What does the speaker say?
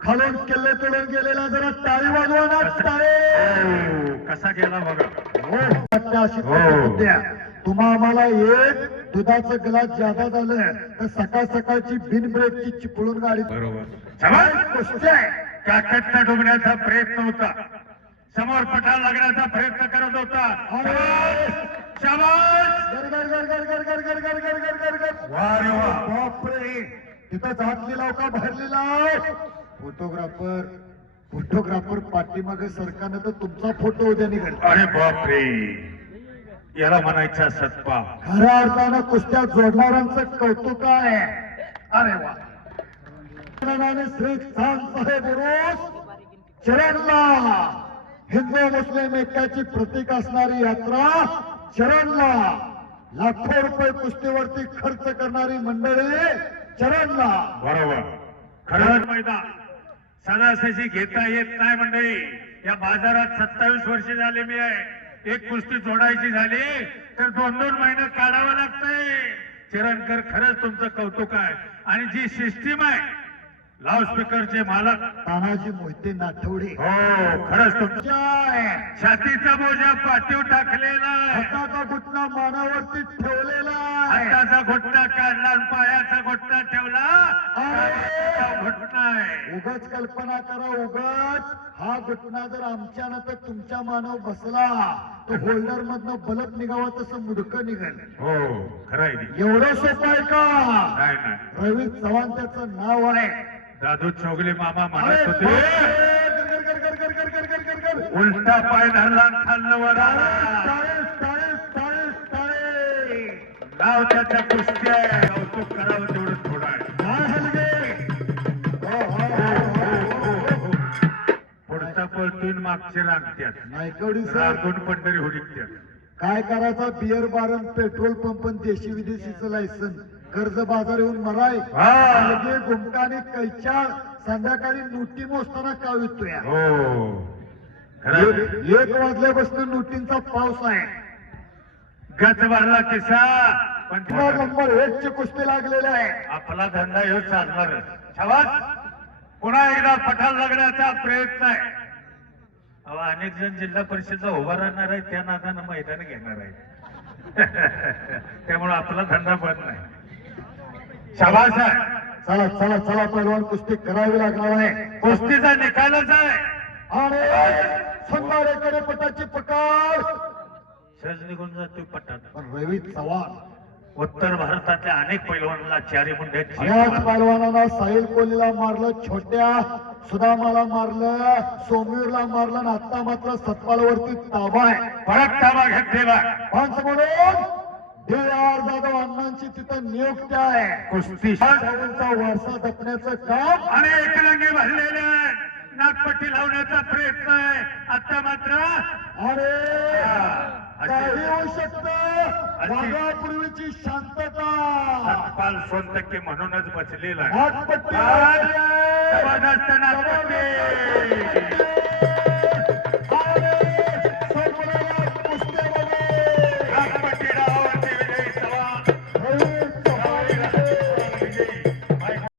खडक किल्ले तोडून गेलेला जरा टाळी वाजवा ना टाळे कसा गेला बघा हो तुम्हा आम्हाला एक दुधाचं ग्लास जादा झालं तर सकाळ सकाळची बिन ब्रेक ची चिपळून गाडी बरोबर डुबण्याचा प्रयत्न होता समोर पटा लागण्याचा प्रयत्न करत होता बापरे तिथं जात होता भरलेला फोटोग्राफर फोटोग्राफर पाठीमागे सरकारनं तर तुमचा फोटो उद्या निघाल. अरे बापरे. याला म्हणायचा सत्पाव खऱ्या अर्थानं कुस्त्या जोडणाऱ्यांचं कौतुक आहे. अरे वा. श्री खान साहेब रोज चरणला हिंदू मुस्लिम ऐक्याची प्रतीक असणारी यात्रा चरणला लाखो रुपये कुस्तीवरती खर्च करणारी मंडळी चरणला बरोबर. खरंच मैदान. सदासजी घेता येत नाही मंडळी. या बाजारात सत्तावीस वर्ष झाले मी आहे. एक कुस्ती जोडायची झाली तर दोन दोन महिने काढावं लागतंय. चिरणकर खरंच तुमचं कौतुक आहे. आणि जी सिस्टीम आहे लाऊडस्पीकरचे मालक. तानाजी मोहिते नाठवडे. हो खरंच तुमच्या. छातीचा बोजा पाठीव टाकलेला हाताचा घुटणा मानावरती ठेवलेला हाताचा घोट्टा काढला पायाचा घोट्टा ठेवला. घोटणा आहे. उगच कल्पना करा उगच. हा घटना जर आमच्या ना तर तुमच्या मानव बसला तर होल्डर मधनं बलप निघावा तसं मुडक निघाल. हो खरंय एवढं सोपं आहे का? रवी चव्हाण त्याचं नाव आहे. दादू चौगले मामा म्हणत होते. उलटा पाय धरला खाल्लं वरा कुस्ती आहे. कौतुक करावं तेवढं थोडं आहे. काय हलगे? हो, हो, हो. पुढचा पळतून मागचे रांगत्यात नायकवडी सर. राखून पण तरी हुडकत्यात. काय करायचा? बियर बारन पेट्रोल पंप देशी विदेशीचं लायसन कर्ज बाजार येऊन मराय. हा. अलगे गुमका आणि कैचाळ. संध्याकाळी नोटी मोजताना का विकतोय हो. खरं एक वाजल्यापासून नोटींचा पाऊस आहे. गच भरला किस्सा. पण नंबर एक ची कुस्ती लागलेली आहे. आपला धंदा ह्यो चालणार छवास पुन्हा एकदा पठार लागण्याचा प्रयत्न आहे. अहो, अनेक जण जिल्हा परिषदला उभा राहणार आहे त्या नादानं मैदान घेणार आहे त्यामुळे आपला धंदा बंद नाही. शाबास आहे. चला चला चला पैलवान कुस्ती करावी लागणार आहे. कुस्तीचा निकालच आहे. आणि संगारेकडे पटाची पकड. सहज निघून जातो पण रवी चव्हाण. उत्तर भारतातल्या अनेक पैलवानांना चारी मुंड्यात बऱ्याच पैलवानांना साहिल कोहलीला मारलं छोट्या सुदामाला मारलं सोमवीरला मारलं आणि आता मात्र सतपालवरती ताबा आहे. परत ताबा घेतलेला पंच म्हणून डी आर जाधव अण्णांची तिथं नियुक्ती आहे. कुस्ती. वारसा जपण्याचं काम. आणि एकलंगी भरलेले नागपट्टी लावण्याचा प्रयत्न आहे. आता मात्र अरे काही होऊ शकतं. वाघापूर्वीची शांतता. सतपाल सोनटक्के म्हणूनच बसलेला आहे.